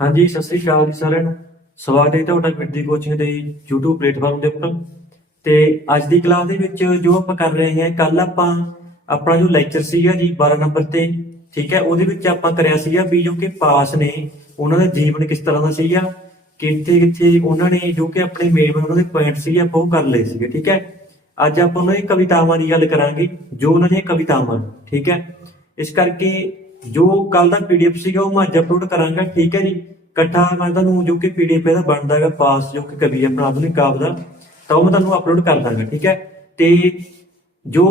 ਹਾਂਜੀ, ਸਤਿ ਸ੍ਰੀ ਅਕਾਲ ਜੀ ਸਾਰਿਆਂ ਨੂੰ। ਸਵਾਗਤ ਹੈ ਤੁਹਾਡਾ ਵਿਰਦੀ ਕੋਚਿੰਗ ਦੇ YouTube ਪਲੇਟਫਾਰਮ ਦੇ ਉੱਪਰ। ਤੇ ਅੱਜ ਦੀ ਕਲਾਸ ਦੇ ਵਿੱਚ ਜੋ ਆਪਾਂ ਕਰ ਰਹੇ ਹਾਂ ਕੱਲ ਆਪਾਂ ਆਪਣਾ ਜੋ ਲੈਕਚਰ ਸੀਗਾ ਜੀ 12 ਨੰਬਰ ਤੇ, ਠੀਕ ਹੈ, ਉਹਦੇ ਵਿੱਚ ਆਪਾਂ ਕਰਿਆ ਸੀਗਾ ਵੀ ਜੋ ਕਿ ਪਾਸ ਨੇ, ਉਹਨਾਂ ਦਾ ਜੀਵਨ ਕਿਸ ਤਰ੍ਹਾਂ ਦਾ ਸੀਗਾ, ਕਿੱਥੇ ਕਿੱਥੇ ਉਹਨਾਂ ਨੇ ਜੋ ਕਿ ਆਪਣੇ ਮੇਨ ਉਹਨਾਂ ਦੇ ਪੁਆਇੰਟ ਸੀਗੇ, ਆਪਾਂ ਉਹ ਕਰ ਲਏ ਸੀਗੇ, ਠੀਕ ਹੈ। ਅੱਜ ਆਪਾਂ ਉਹਨਾਂ ਦੀ ਕਵਿਤਾਵਾਂ ਦੀ ਗੱਲ ਕਰਾਂਗੇ, ਜੋ ਉਹਨਾਂ ਦੀਆਂ ਕਵਿਤਾਵਾਂ ਠੀਕ ਹੈ। ਇਸ ਕਰਕੇ ਜੋ ਕੱਲ ਦਾ ਪੀਡੀਐਫ ਸੀਗਾ ਉਹ ਮੈਂ ਅੱਜ ਅਪਲੋਡ ਕਰਾਂਗਾ, ਠੀਕ ਹੈ ਜੀ? ਇਕੱਠਾ ਮੈਂ ਤੁਹਾਨੂੰ ਜੋ ਕਿ ਪੀਡੀਐਫ ਇਹਦਾ ਬਣਦਾ ਹੈਗਾ, ਪਾਸ ਜੋ ਕਿ ਕਵੀ ਆਪਣਾ ਆਧੁਨਿਕ ਕਾਵਿ ਦਾ, ਤਾਂ ਉਹ ਮੈਂ ਤੁਹਾਨੂੰ ਅਪਲੋਡ ਕਰ ਦਾਂਗਾ, ਠੀਕ ਹੈ? ਤੇ ਜੋ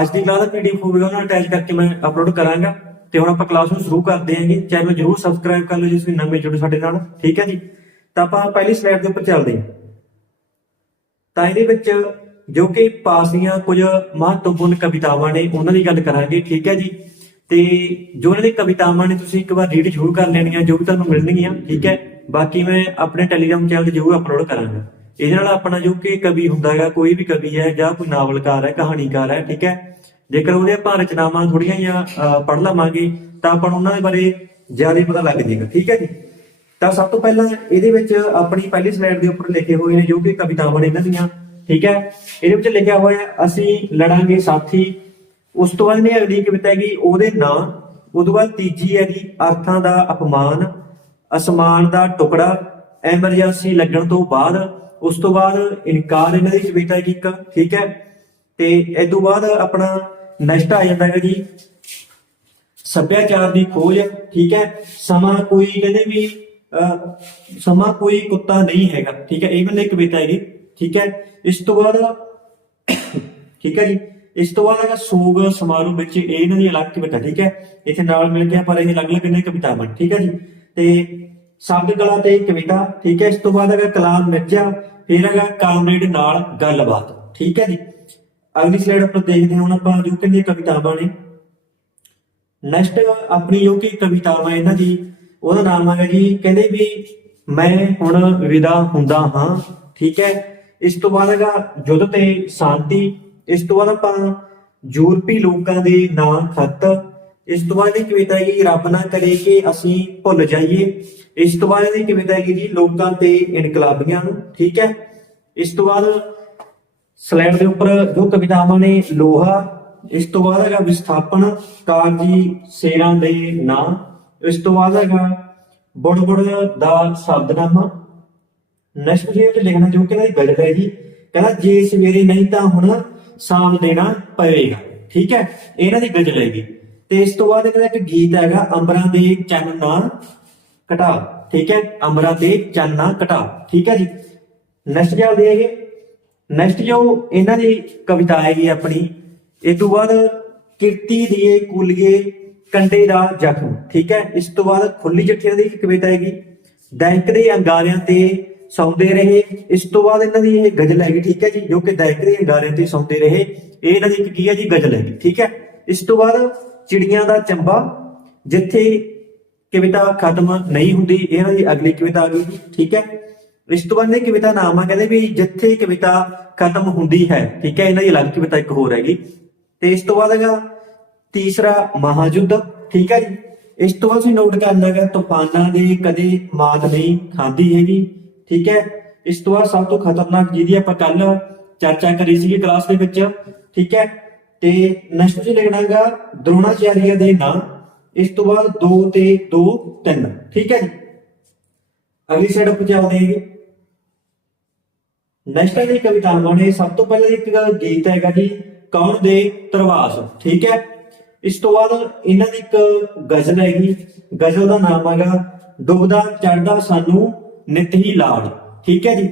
ਅੱਜ ਦੀ ਕਲਾਸ ਦਾ ਪੀਡੀਐਫ ਹੋਵੇਗਾ, ਉਹਨਾਂ ਅਟੈਚ ਕਰਕੇ ਮੈਂ ਅਪਲੋਡ ਕਰਾਂਗਾ, ਤੇ ਹੁਣ ਆਪਾਂ ਕਲਾਸ ਨੂੰ ਸ਼ੁਰੂ ਕਰਦੇ ਹਾਂਗੇ ਚੈਨਲ ਜਰੂਰ ਸਬਸਕ੍ਰਾਈਬ ਕਰ ਲਓ ਜੇ ਤੁਸੀਂ ਨਵੇਂ ਜੁੜੇ ਸਾਡੇ ਨਾਲ, ਠੀਕ ਹੈ ਜੀ? ਤਾਂ ਆਪਾਂ ਪਹਿਲੀ ਸਲਾਈਡ ਦੇ ਉੱਪਰ ਚੱਲਦੇ ਹਾਂ। ਤਾਂ ਇਹਦੇ ਵਿੱਚ ਜੋ ਕਿ ਪਾਸ ਦੀਆਂ ਕੁਝ ਮਹੱਤਵਪੂਰਨ ਕਵਿਤਾਵਾਂ ਨੇ, ਉਹਨਾਂ ਦੀ ਗੱਲ ਕਰਾਂਗੇ, ਠੀਕ ਹੈ ਜੀ? ਤੇ ਜੋ ਇਹਨਾਂ ਦੀ ਕਵਿਤਾਵਾਂ ਨੇ ਤੁਸੀਂ ਇੱਕ ਵਾਰ ਰੀਡ ਜ਼ਰੂਰ ਕਰ ਲੈਣੀਆਂ, ਜੋ ਵੀ ਤੁਹਾਨੂੰ ਮਿਲਣਗੀਆਂ, ਠੀਕ ਹੈ? ਬਾਕੀ ਮੈਂ ਆਪਣੇ ਟੈਲੀਗ੍ਰਾਮ ਚੈਨਲ ਤੇ ਜ਼ਰੂਰ ਅਪਲੋਡ ਕਰਾਂਗਾ। ਇਹਦੇ ਨਾਲ ਆਪਣਾ ਜੋ ਕਿ ਕਵੀ ਹੁੰਦਾ ਹੈਗਾ, ਕੋਈ ਵੀ ਕਵੀ ਹੈ ਜਾਂ ਕੋਈ ਨਾਵਲਕਾਰ ਹੈ, ਕਹਾਣੀਕਾਰ ਹੈ, ਠੀਕ ਹੈ? ਜੇਕਰ ਉਹਦੇ ਆਪਾਂ ਰਚਨਾਵਾਂ ਥੋੜੀਆਂ ਜਿਹੀਆਂ ਪੜ੍ਹ ਲਵਾਂਗੇ, ਤਾਂ ਆਪਾਂ ਨੂੰ ਉਹਨਾਂ ਦੇ ਬਾਰੇ ਜ਼ਿਆਦਾ ਪਤਾ ਲੱਗ ਜਾਏਗਾ, ਠੀਕ ਹੈ ਜੀ? ਤਾਂ ਸਭ ਤੋਂ ਪਹਿਲਾਂ ਇਹਦੇ ਵਿੱਚ ਆਪਣੀ ਪਹਿਲੀ ਸਲਾਈਡ ਦੇ ਉੱਪਰ ਲਿਖੇ ਹੋਏ ਨੇ ਜੋ ਕਿ ਕਵਿਤਾਵਾਂ ਨੇ ਇਹਨਾਂ ਦੀਆਂ, ਠੀਕ ਹੈ? ਇਹਦੇ ਵਿੱਚ ਲਿਖਿਆ ਹੋਇਆ ਅਸੀਂ ਲੜਾਂਗੇ ਸਾਥੀ ਉਸ ਤੋਂ ਬਾਅਦ ਨੇ ਅਗਲੀ ਕਵਿਤਾ ਹੈਗੀ ਉਹਦੇ ਨਾਂ ਉਸ ਤੋਂ ਬਾਅਦ ਤੀਜੀ ਹੈਗੀ ਅਰਥਾਂ ਦਾ ਅਪਮਾਨ ਅਸਮਾਨ ਦਾ ਟੁਕੜਾ ਐਮਰਜੈਂਸੀ ਲੱਗਣ ਤੋਂ ਬਾਅਦ ਉਸ ਤੋਂ ਬਾਅਦ ਇਨਕਾਰ ਇਹਨਾਂ ਦੀ ਕਵਿਤਾ ਹੈਗੀ ਇੱਕ ਠੀਕ ਹੈ? ਤੇ ਇਸ ਤੋਂ ਬਾਅਦ ਆਪਣਾ ਨੈਕਸਟ ਆ ਜਾਂਦਾ ਹੈਗਾ ਜੀ ਸੱਭਿਆਚਾਰ ਦੀ ਖੋਜ ਠੀਕ ਹੈ? ਸਮਾਂ ਕੋਈ ਕਹਿੰਦੇ ਵੀ ਅਹ, ਸਮਾਂ ਕੋਈ ਕੁੱਤਾ ਨਹੀਂ ਹੈਗਾ ਠੀਕ ਹੈ? ਇਹ ਬੰਦੇ ਕਵਿਤਾ ਹੈਗੀ ਠੀਕ ਹੈ? ਇਸ ਤੋਂ ਬਾਅਦ ਠੀਕ ਹੈ ਜੀ ਇਸ ਤੋਂ ਬਾਅਦ ਹੈਗਾ ਸੋਗ ਸਮਾਰੋਹ ਵਿੱਚ ਇਹ ਇਹਨਾਂ ਦੀ ਅਲੱਗ ਕਵਿਤਾ, ਠੀਕ ਹੈ? ਇੱਥੇ ਨਾਲ ਮਿਲ ਗਿਆ, ਪਰ ਇਹ ਅਲੱਗ-ਅਲੱਗ ਨੇ ਕਵਿਤਾਵਾਂ ਠੀਕ ਹੈ ਜੀ? ਤੇ ਸ਼ਬਦ ਕਲਾ ਤੇ ਕਵਿਤਾ, ਠੀਕ ਹੈ? ਇਸ ਤੋਂ ਬਾਅਦ ਹੈਗਾ ਕਲਾਮ ਮਿਰਜ਼ਾ, ਫਿਰ ਹੈਗਾ ਕਾਮਰੇਡ ਨਾਲ ਗੱਲਬਾਤ, ਠੀਕ ਹੈ ਜੀ? ਅਗਲੀ ਸਲਾਈਡ ਉੱਪਰ ਦੇਖਦੇ ਹਾਂ, ਹੁਣ ਆਪਾਂ ਜੋ ਕਿੰਨੀਆਂ ਕਵਿਤਾਵਾਂ ਨੇ। ਨੈਕਸਟ ਆਪਣੀ ਜੋ ਕਿ ਕਵਿਤਾਵਾਂ ਇਹਨਾਂ ਦੀ, ਉਹਦਾ ਨਾਮ ਹੈਗਾ ਜੀ, ਕਹਿੰਦੇ ਵੀ ਮੈਂ ਹੁਣ ਵਿਦਾ ਹੁੰਦਾ ਹਾਂ, ਠੀਕ ਹੈ? ਇਸ ਤੋਂ ਬਾਅਦ ਹੈਗਾ ਯੁੱਧ ਤੇ ਸ਼ਾਂਤੀ ਇਸ ਤੋਂ ਬਾਅਦ ਆਪਾਂ ਯੂਰਪੀ ਲੋਕਾਂ ਦੇ ਨਾਂ ਖੱਤ। ਇਸ ਤੋਂ ਬਾਅਦ ਇਹ ਕਵਿਤਾ ਹੈਗੀ ਰੱਬ ਨਾ ਕਰੇ ਕਿ ਅਸੀਂ ਭੁੱਲ ਜਾਈਏ। ਇਸ ਤੋਂ ਬਾਅਦ ਇਹ ਕਵਿਤਾ ਹੈਗੀ ਜੀ ਲੋਕਾਂ ਤੇ ਇਨਕਲਾਬੀਆਂ ਨੂੰ, ਠੀਕ ਹੈ? ਇਸ ਤੋਂ ਬਾਅਦ ਸਲਾਈਡ ਦੇ ਉੱਪਰ ਜੋ ਕਵਿਤਾਵਾਂ ਨੇ, ਲੋਹਾ। ਇਸ ਤੋਂ ਬਾਅਦ ਹੈਗਾ ਵਿਸਥਾਪਨ, ਕਾਰਜੀ ਸ਼ੇਰਾਂ ਦੇ ਨਾਂ। ਇਸ ਤੋਂ ਬਾਅਦ ਹੈਗਾ ਬੁੜਬੁੜ ਦਾ ਸ਼ਬਦਨਾਮਾ ਨੈਕਸਟ ਜੀ ਵਿੱਚ ਲਿਖਣਾ ਜੋ ਕਿ ਇਹਨਾਂ ਦੀ ਗਜ਼ਲ ਹੈ ਜੀ। ਕਹਿੰਦਾ, ਜੇ ਸਵੇਰੇ ਨਹੀਂ ਤਾਂ ਹੁਣ ਸ਼ਾਮ ਦੇਣਾ ਪਵੇਗਾ ਠੀਕ ਹੈ? ਇਹਨਾਂ ਦੀ ਗਜ਼ਲ ਹੈਗੀ ਤੇ ਇਸ ਤੋਂ ਬਾਅਦ ਇਹਨਾਂ ਇੱਕ ਗੀਤ ਹੈਗਾ, ਅੰਬਰਾਂ ਦੇ ਚੰਨ ਨਾ ਘਟਾ ਠੀਕ ਹੈ? ਅੰਬਰਾਂ ਦੇ ਚੰਨ ਨਾ ਘਟਾ ਠੀਕ ਹੈ ਜੀ? ਨੈਕਸਟ ਚੱਲਦੇ ਹੈਗੇ। ਨੈਕਸਟ ਜੋ ਇਹਨਾਂ ਦੀ ਕਵਿਤਾ ਹੈਗੀ ਆਪਣੀ। ਇਹ ਤੋਂ ਬਾਅਦ ਕਿਰਤੀ ਦੀਏ ਕੁਲੀਏ ਕੰਡੇ ਦਾ ਜ਼ਖਮ। ਠੀਕ ਹੈ? ਇਸ ਤੋਂ ਬਾਅਦ ਖੁੱਲੀ ਜੱਠੀਆਂ ਦੀ ਇੱਕ ਕਵਿਤਾ ਹੈਗੀ। ਦੈਂਕ ਦੇ ਅੰਗਾਰਿਆਂ ਤੇ ਸੌਂਦੇ ਰਹੇ। ਇਸ ਤੋਂ ਬਾਅਦ ਇਹਨਾਂ ਦੀ ਇਹ ਗਜ਼ਲ ਹੈਗੀ, ਠੀਕ ਹੈ ਜੀ, ਜੋ ਕਿ ਦੈਂਕ ਦੇ ਤੇ ਸੌਂਦੇ ਰਹੇ। ਇਹ ਇਹਨਾਂ ਦੀ ਇੱਕ ਕੀ ਹੈ ਜੀ, ਗਜ਼ਲ ਹੈਗੀ, ਠੀਕ ਹੈ। ਇਸ ਤੋਂ ਬਾਅਦ ਚਿੜੀਆਂ ਦਾ ਚੰਬਾ, ਜਿੱਥੇ ਕਵਿਤਾ ਖਤਮ ਨਹੀਂ ਹੁੰਦੀ ਇਹਨਾਂ ਦੀ ਅਗਲੀ ਕਵਿਤਾ ਆ ਗਈ, ਠੀਕ ਹੈ। ਇਸ ਤੋਂ ਬਾਅਦ ਇਹ ਕਵਿਤਾ ਨਾਮ ਆ, ਕਹਿੰਦੇ ਵੀ ਜਿੱਥੇ ਕਵਿਤਾ ਖਤਮ ਹੁੰਦੀ ਹੈ, ਠੀਕ ਹੈ, ਇਹਨਾਂ ਦੀ ਅਲੱਗ ਕਵਿਤਾ ਇੱਕ ਹੋਰ ਹੈਗੀ। ਤੇ ਇਸ ਤੋਂ ਬਾਅਦ ਹੈਗਾ ਤੀਸਰਾ ਮਹਾਯੁੱਧ ਠੀਕ ਹੈ ਜੀ। ਇਸ ਤੋਂ ਬਾਅਦ ਤੁਸੀਂ ਨੋਟ ਕਰਨਾ ਹੈਗਾ, ਤੂਫਾਨਾਂ ਦੇ ਕਦੇ ਮਾਤ ਨਹੀਂ ਖਾਂਦੀ ਹੈਗੀ। ਠੀਕ ਹੈ? ਇਸ ਤੋਂ ਬਾਅਦ ਸਭ ਤੋਂ ਖਤਰਨਾਕ ਜਿਹਦੀ ਆਪਾਂ ਕੱਲ ਚਰਚਾ ਕਰੀ ਸੀਗੀ ਕਲਾਸ ਦੇ ਵਿੱਚ, ਠੀਕ ਹੈ? ਤੇ ਨੈਕਸਟ ਜੀ ਲਿਖਣਾ ਹੈਗਾ ਦ੍ਰੋਣਾਚਾਰੀਆ ਦੇ ਨਾਂ, ਇਸ ਤੋਂ ਬਾਅਦ 2 ਤੇ 2 3 ਠੀਕ ਹੈ ਜੀ? ਅਗਲੀ ਸਾਈਡ ਉੱਪਰ ਚੱਲਦੇ ਹੈਗੇ। ਨੈਕਸਟ ਦੀ ਕਵਿਤਾਵਾਂ ਨੇ ਸਭ ਤੋਂ ਪਹਿਲਾਂ ਇੱਕ ਗੀਤ ਹੈਗਾ ਜੀ, ਕੌਣ ਦੇ ਤਰਵਾਸ, ਠੀਕ ਹੈ? ਇਸ ਤੋਂ ਬਾਅਦ ਇਹਨਾਂ ਦੀ ਇੱਕ ਗਜ਼ਲ ਹੈਗੀ, ਗਜ਼ਲ ਦਾ ਨਾਮ ਹੈਗਾ, ਡੁੱਬਦਾ ਚੜਦਾ ਸਾਨੂੰ ਨਿਤ ਹੀ ਲਾਡ। ਠੀਕ ਹੈ ਜੀ?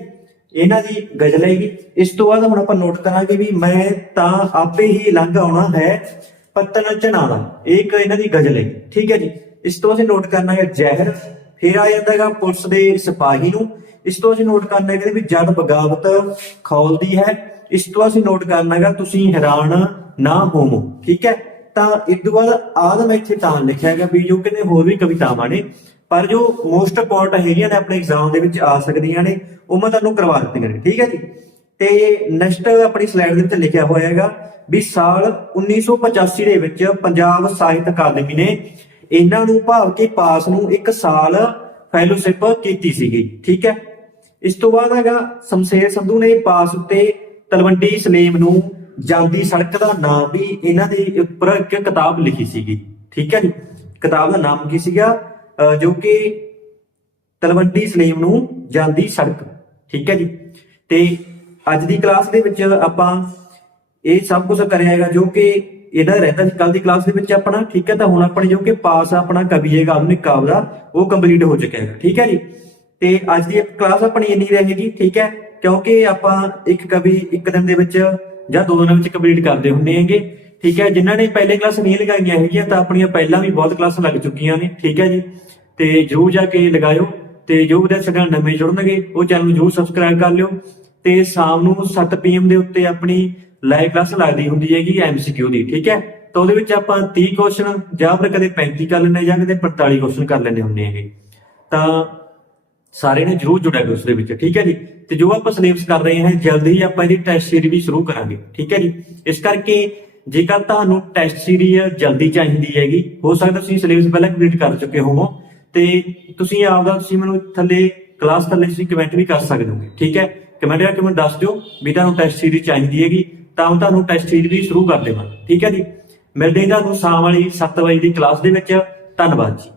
ਇਹਨਾਂ ਦੀ ਗਜ਼ਲ ਹੈਗੀ ਇਸ ਤੋਂ ਬਾਅਦ ਹੁਣ ਆਪਾਂ ਨੋਟ ਕਰਾਂਗੇ ਵੀ ਮੈਂ ਤਾਂ ਆਪੇ ਹੀ ਲੰਘ ਆਉਣਾ ਹੈ ਪੱਤਨ ਚਨਾਲਾ। ਇਹ ਇੱਕ ਇਹਨਾਂ ਦੀ ਗਜ਼ਲ ਹੈ ਠੀਕ ਹੈ ਜੀ? ਇਸ ਤੋਂ ਅਸੀਂ ਨੋਟ ਕਰਨਾ ਹੈ ਜ਼ਹਿਰ। ਫਿਰ ਆ ਜਾਂਦਾ ਹੈਗਾ ਪੁਲਿਸ ਦੇ ਸਿਪਾਹੀ ਨੂੰ। ਇਸ ਤੋਂ ਅਸੀਂ ਨੋਟ ਕਰਨਾ ਹੈ ਕਿ ਵੀ ਜਦ ਬਗਾਵਤ ਖੌਲਦੀ ਹੈ, ਇਸ ਤੋਂ ਅਸੀਂ ਨੋਟ ਕਰਨਾ ਹੈਗਾ ਤੁਸੀਂ ਹੈਰਾਨ ਨਾ ਹੋਵੋ। ਠੀਕ ਹੈ? ਤਾਂ ਇਸ ਤੋਂ ਬਾਅਦ ਆਦਮ ਇੱਥੇ ਤਾਂ ਲਿਖਿਆ ਹੈਗਾ ਵੀ ਜੋ ਕਿਤੇ ਹੋਰ ਵੀ ਕਵਿਤਾਵਾਂ ਨੇ ਪਰ ਜੋ ਮੋਸਟ ਇੰਪੋਰਟੈਂਟ ਹੈਗੀਆਂ ਨੇ ਆਪਣੇ ਐਗਜ਼ਾਮ ਦੇ ਵਿੱਚ ਆ ਸਕਦੀਆਂ ਨੇ, ਉਹ ਮੈਂ ਤੁਹਾਨੂੰ ਕਰਵਾ ਦਿੱਤੀਆਂ ਨੇ, ਠੀਕ ਹੈ ਜੀ? ਤੇ ਨੈਕਸਟ ਆਪਣੀ ਸਲਾਈਡ ਦੇ ਉੱਤੇ ਲਿਖਿਆ ਹੋਇਆ ਹੈਗਾ ਵੀ ਸਾਲ 1985 ਦੇ ਵਿੱਚ ਪੰਜਾਬ ਸਾਹਿਤ ਅਕਾਦਮੀ ਨੇ ਇਹਨਾਂ ਨੂੰ ਭਾਵ ਕਿ ਪਾਸ ਨੂੰ ਇੱਕ ਸਾਲ ਫੈਲੋਸ਼ਿਪ ਕੀਤੀ ਸੀਗੀ, ਠੀਕ ਹੈ? ਇਸ ਤੋਂ ਬਾਅਦ ਹੈਗਾ ਸ਼ਮਸ਼ੇਰ ਸੰਧੂ ਨੇ ਪਾਸ ਉੱਤੇ ਤਲਵੰਡੀ ਸਲੇਮ ਨੂੰ ਜਾਂਦੀ ਸੜਕ ਦਾ ਨਾਮ ਵੀ ਇਹਨਾਂ ਦੇ ਉੱਪਰ ਇੱਕ ਕਿਤਾਬ ਲਿਖੀ ਸੀਗੀ, ਠੀਕ ਹੈ ਜੀ? ਕਿਤਾਬ ਦਾ ਨਾਮ ਕੀ ਸੀਗਾ? ਜੋ ਕਿ ਤਲਵੰਡੀ ਸਲੇਮ ਨੂੰ ਜਾਂਦੀ ਸੜਕ, ਠੀਕ ਹੈ ਜੀ। ਤੇ ਅੱਜ ਦੀ ਕਲਾਸ ਦੇ ਵਿੱਚ ਆਪਾਂ ਇਹ ਸਭ ਕੁਝ ਕਰਿਆ ਹੈਗਾ ਜੋ ਕਿ ਇਹਦਾ ਰਹਿੰਦਾ ਸੀ। ਕੱਲ ਦੀ ਕਲਾਸ ਦੇ ਵਿੱਚ ਆਪਣਾ, ਠੀਕ ਹੈ, ਤਾਂ ਹੁਣ ਆਪਣੇ ਜੋ ਕਿ ਪਾਸ ਆਪਣਾ ਕਵੀਏਗਾ ਆਧੁਨਿਕ ਕਾਵ ਦਾ, ਉਹ ਕੰਪਲੀਟ ਹੋ ਚੁੱਕਿਆ ਹੈ ਠੀਕ ਹੈ ਜੀ। ਤੇ ਅੱਜ ਦੀ ਕਲਾਸ ਆਪਣੀ ਇੰਨੀ ਰਹੇਗੀ ਠੀਕ ਹੈ, ਕਿਉਂਕਿ ਆਪਾਂ ਇੱਕ ਕਵੀ ਇੱਕ ਦਿਨ ਦੇ ਵਿੱਚ ਜਾਂ ਦੋ ਦਿਨਾਂ ਵਿੱਚ ਕੰਪਲੀਟ ਕਰਦੇ ਹੁੰਦੇ ਹੈਗੇ। ਠੀਕ ਹੈ, ਜਿਨ੍ਹਾਂ ਨੇ ਪਹਿਲੇ ਕਲਾਸ ਨਹੀਂ ਲਗਾਈਆਂ ਹੈਗੀਆਂ, ਤਾਂ ਆਪਣੀਆਂ ਪਹਿਲਾਂ ਵੀ ਬਹੁਤ ਕਲਾਸਾਂ ਲੱਗ ਚੁੱਕੀਆਂ ਨੇ, ਠੀਕ ਹੈ ਜੀ। ਤੇ ਜਰੂਰ ਜਾ ਕੇ ਲਗਾਇਓ, ਤੇ ਜੋ ਵਿਦਿਆਰਥੀ ਨਾਲ ਨਵੇਂ ਜੁੜਨਗੇ, ਉਹ ਚੈਨਲ ਨੂੰ ਜਰੂਰ ਸਬਸਕ੍ਰਾਈਬ ਕਰ ਲਿਓ। ਤੇ ਸ਼ਾਮ ਨੂੰ 7 ਪੀਐਮ ਦੇ ਉੱਤੇ ਆਪਣੀ ਲਾਈਵ ਕਲਾਸ ਲੱਗਦੀ ਹੁੰਦੀ ਹੈਗੀ ਐਮਸੀਕਿਊ ਦੀ, ਠੀਕ ਹੈ। ਤਾਂ ਉਹਦੇ ਵਿੱਚ ਆਪਾਂ 30 ਕੁਐਸਚਨ ਜਾਂ ਫਿਰ ਕਦੇ 35 ਕਰ ਲੈਂਦੇ ਜਾਂ ਕਦੇ 45 ਕੁਐਸਚਨ ਕਰ ਲੈਂਦੇ ਹੁੰਦੇ ਹੈਗੇ। ਤਾਂ ਸਾਰੇ ਨੇ ਜਰੂਰ ਜੁੜਿਆ ਕਰੋ ਉਸ ਦੇ ਵਿੱਚ, ਠੀਕ ਹੈ ਜੀ। ਤੇ ਜੋ ਆਪਾਂ ਸਿਲੇਬਸ ਕਰ ਰਹੇ ਹਾਂ, ਜਲਦੀ ਹੀ ਆਪਾਂ ਇਹਦੀ ਟੈਸਟ ਸੀਰੀਜ਼ ਵੀ ਸ਼ੁਰੂ ਕਰਾਂਗੇ, ਠੀਕ ਹੈ ਜੀ। ਇਸ ਕਰਕੇ ਜੇਕਰ ਤੁਹਾਨੂੰ ਟੈਸਟ ਸੀਰੀਜ਼ ਜਲਦੀ ਚਾਹੀਦੀ ਹੈਗੀ, ਹੋ ਸਕਦਾ ਤੁਸੀਂ ਸਿਲੇਬਸ ਪਹਿਲਾਂ ਕੰਪਲੀਟ ਕਰ ਚੁੱਕੇ ਹੋਵੋ ਤੇ ਤੁਸੀਂ ਆਪਦਾ, ਤੁਸੀਂ ਮੈਨੂੰ ਥੱਲੇ ਕਲਾਸ ਥੱਲੇ ਤੁਸੀਂ ਕਮੈਂਟ ਵੀ ਕਰ ਸਕਦੇ ਹੋਗੇ, ਠੀਕ ਹੈ? ਕਮੈਂਟ ਕਰਕੇ ਮੈਨੂੰ ਦੱਸ ਦਿਓ ਵੀ ਤੁਹਾਨੂੰ ਟੈਸਟ ਸੀਰੀਜ਼ ਚਾਹੀਦੀ ਹੈਗੀ, ਤਾਂ ਮੈਂ ਤੁਹਾਨੂੰ ਟੈਸਟ ਸੀਰੀਜ਼ ਵੀ ਸ਼ੁਰੂ ਕਰ ਦੇਵਾਂ ਠੀਕ ਹੈ ਜੀ? ਮਿਲਦੇ ਹਾਂ ਤੁਹਾਨੂੰ ਸ਼ਾਮ ਵਾਲੀ 7 ਵਜੇ ਦੀ ਕਲਾਸ ਦੇ ਵਿੱਚ, ਧੰਨਵਾਦ ਜੀ।